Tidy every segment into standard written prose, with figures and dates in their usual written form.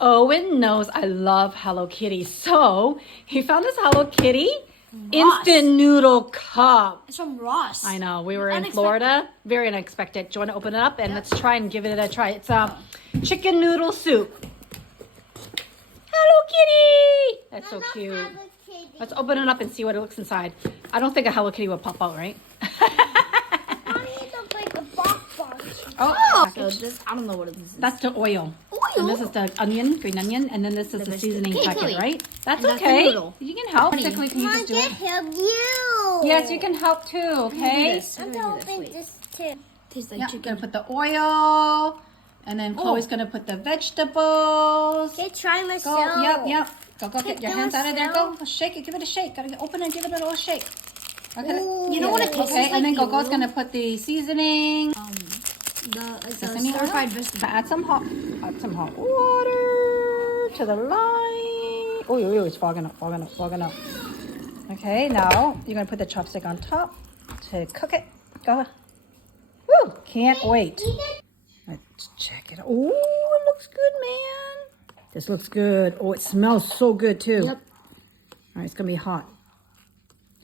Owen knows I love Hello Kitty, so he found this Hello Kitty instant noodle cup. It's from Ross. I know. We were in Florida. Very unexpected. Do you want to open it up and let's try and give it a try? It's chicken noodle soup. Hello Kitty! That's so cute. Let's open it up and see what it looks inside. I don't think a Hello Kitty would pop out, right? Oh, so this, I don't know what it is. That's the oil. And this is the onion, green onion, and then this is the seasoning packet, Chloe. right? That's And okay. that's You can help. Basically, can you just do it? help you. Yes, you can help too, okay? I'm helping this too. Tastes like Yeah, chicken. gonna put the oil, and then Chloe's gonna put the vegetables. Okay, try Go, myself. yep. Go, get your hands out of there. Go, shake it, give it a shake. Gotta open it and give it a little shake. Okay. You know what it tastes Okay, like? and then Gogo's gonna put the seasoning. The Sesame oil. stir-fried vegetable. Add some hot water to the line. Oh, it's fogging up. Okay, now you're gonna put the chopstick on top to cook it. Go. Woo! Can't wait. Let's check it out. Oh, it looks good, man. This looks good. Oh, it smells so good too. Yep. All right, it's gonna be hot.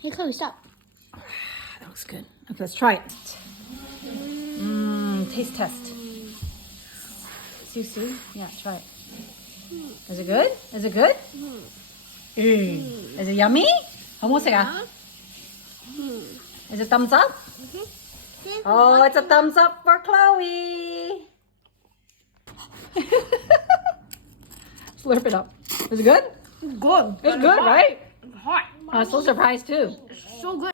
Hey, Chloe, stop. That looks good. Okay, let's try it. Taste test. See? Yeah, try it. Is it good? Is it good? Is it yummy? Is it thumbs up? Oh, it's a thumbs up for Chloe. Slurp it up. Is it good? Good. It's good, right? Hot. I'm so surprised too. So good.